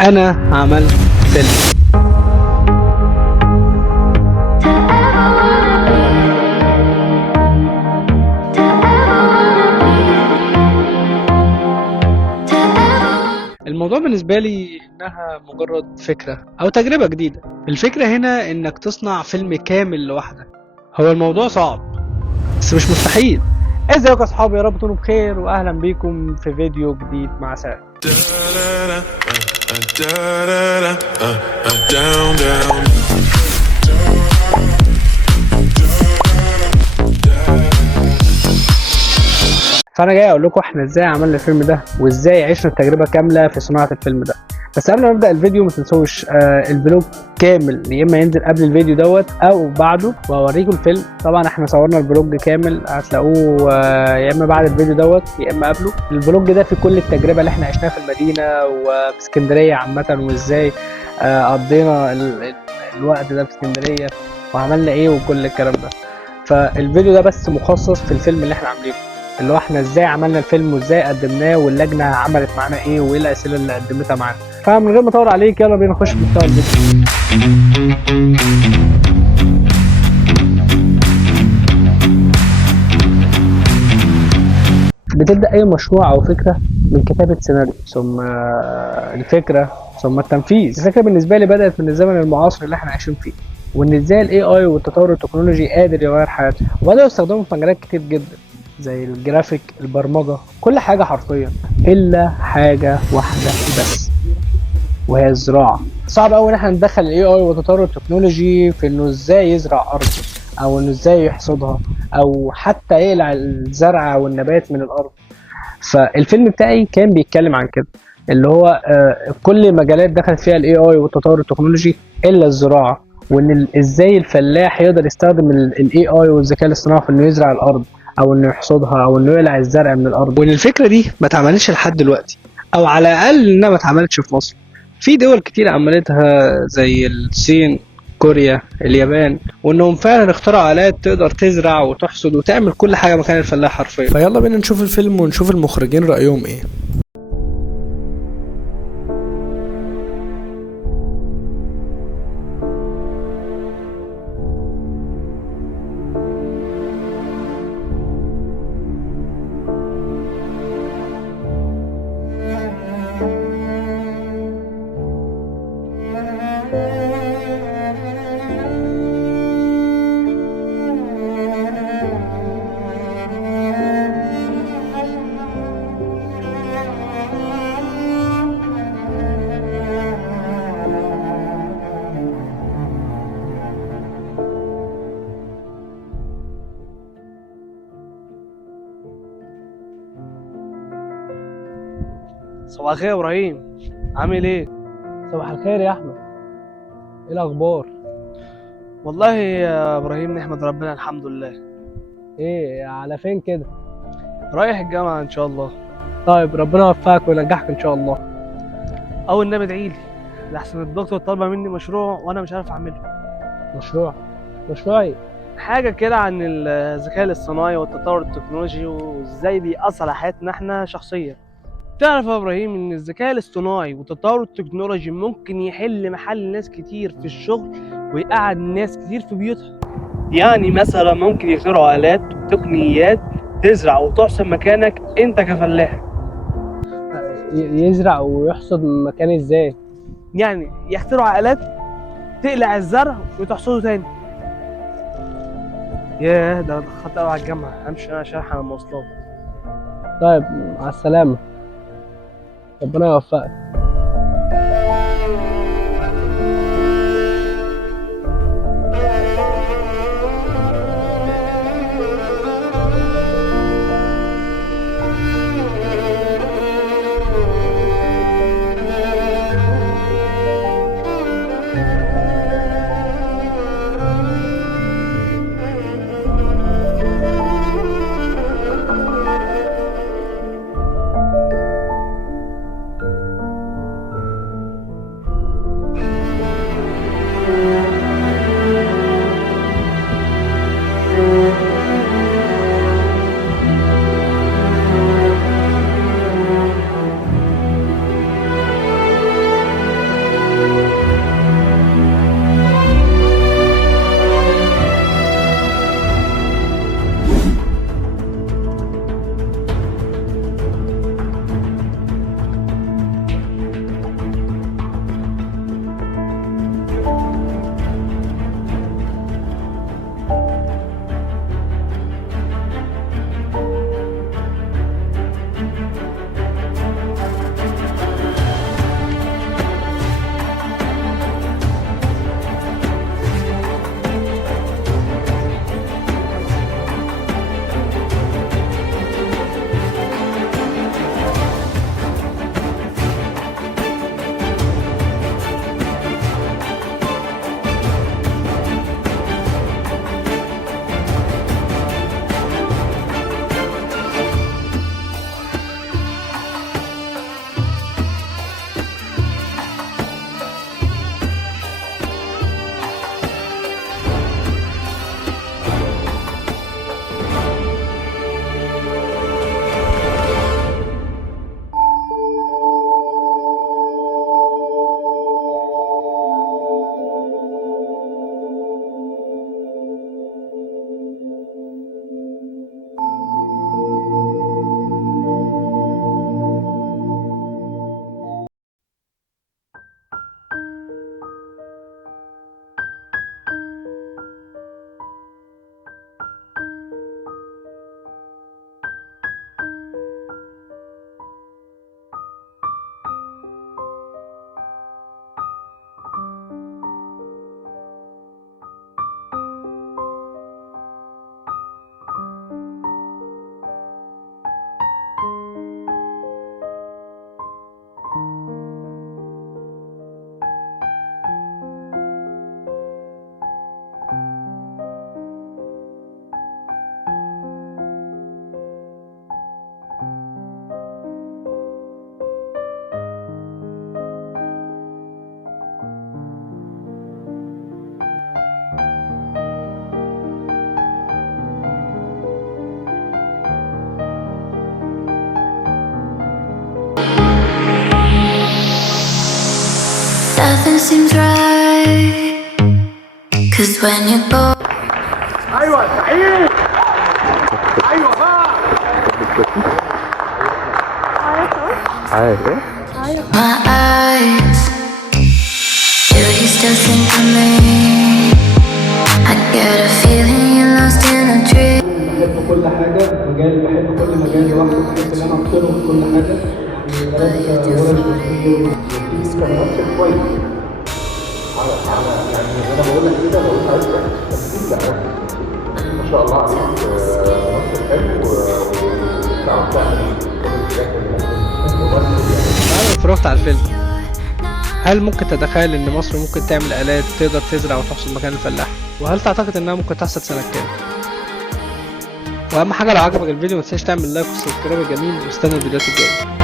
انا عملت فيلم. الموضوع بالنسبة لي انها مجرد فكرة او تجربة جديدة. الفكرة هنا انك تصنع فيلم كامل لوحدك. هو الموضوع صعب بس مش مستحيل. ازيكم يا اصحابي، يا رب تكونوا بخير واهلا بيكم في فيديو جديد مع سعد. فانا جاي اقول لكم احنا ازاي عملنا الفيلم ده وازاي عشنا التجربه كامله في صناعه الفيلم ده. بس قبل ما نبدا الفيديو ما تنسوش الفلوج كامل، يا اما ينزل قبل الفيديو دوت او بعده واوريكم الفيلم. طبعا احنا صورنا الفلوج كامل هتلاقوه يا اما بعد الفيديو دوت يا اما قبله. الفلوج ده فيه كل التجربه اللي احنا عشناها في المدينه وفي اسكندريه عامه، وازاي قضينا الوقت ده في اسكندريه وعملنا ايه وكل الكلام ده. فالفيديو ده بس مخصص في الفيلم اللي احنا عاملينه، اللي هو احنا ازاي عملنا الفيلم وازاي قدمناه واللجنه عملت معانا ايه وايه الاسئله اللي قدمتها معانا. فمن غير ما اطول عليك يلا بينا نخش في محتوى الفيديو. بتبدا اي مشروع او فكره من كتابه سيناريو، ثم الفكره، ثم التنفيذ. الفكره بالنسبه لي بدات من الزمن المعاصر اللي احنا عايشين فيه، وان ازاي الاي اي والتطور التكنولوجي قادر يغير حياتنا، وبداوا يستخدموا في مجالات كتير جدا زي الجرافيك، البرمجه، كل حاجه حرفيا الا حاجه واحده بس، وهي الزراعه. صعب قوي ان احنا ندخل الاي اي والتطور التكنولوجي في انه ازاي يزرع ارض، او انه ازاي يحصدها، او حتى يقلع الزرع والنبات من الارض. فالفيلم بتاعي كان بيتكلم عن كده، اللي هو كل مجالات دخلت فيها الاي اي والتطور التكنولوجي الا الزراعه، وان ازاي الفلاح يقدر يستخدم الاي اي والذكاء الاصطناعي في انه يزرع الارض او انه يحصدها او انه يقلع الزرع من الارض. وان الفكره دي ما اتعملتش لحد دلوقتي، او على الاقل انها ما اتعملتش في مصر. في دول كتير عملتها زي الصين، كوريا، اليابان، وانهم فعلا اخترعوا آلات تقدر تزرع وتحصد وتعمل كل حاجه مكان الفلاح حرفيا. فيلا بينا نشوف الفيلم ونشوف المخرجين رأيهم ايه. صباح الخير يا ابراهيم، عامل ايه؟ صباح الخير يا احمد، ايه الاخبار؟ والله يا ابراهيم نحمد ربنا الحمد لله. ايه على فين كده؟ رايح الجامعه ان شاء الله. طيب ربنا يوفقك وينجحك ان شاء الله. اول النبي ادعيلي لحسن الدكتور طالبه مني مشروع وانا مش عارف اعمله. مشروع ايه؟ حاجه كده عن الذكاء الاصطناعي والتطور التكنولوجي وازاي بيأثر على حياتنا احنا شخصيا. تعرف يا ابراهيم ان الذكاء الاصطناعي والتطور التكنولوجي ممكن يحل محل ناس كتير في الشغل ويقعد ناس كتير في بيوتها. يعني مثلا ممكن يخترعوا آلات وتقنيات تزرع وتحصد مكانك انت كفلاح. يزرع ويحصد مكان ازاي؟ يعني يخترعوا آلات تقلع الزرع وتحصده تاني. ياه ده خطأ قوي على الجامعة، همشي انا عشان على المواصلات. طيب مع السلامة، ربنا يوفقك. nothing seems right. 'Cause when you go, my eyes, do you still think of me? I get a feeling you're lost in a dream. بحب كل حاجة مجال، بحب كل مجال لوحده، بحب إن أنا أبصره في كل حاجة. يعني درست ورش تصوير وفي كممثل كويس. يعني أنا بقول لك كده، لو أنت عايز تمثيل لا ما شاء الله عليك، ممثل حلو وبتعرف تعمل كل الحاجات اللي ممكن ممثل يعني. بعد ما اتفرجت على الفيلم، هل ممكن تتخيل إن مصر ممكن تعمل آلات تقدر تزرع وتحصد مكان الفلاح؟ وهل تعتقد إنها ممكن تحصل سنة كام؟ واهم حاجه لو عجبك الفيديو متنساش تعمل لايك وسبسكرايب الجميل، واستنى الفيديوهات الجايه.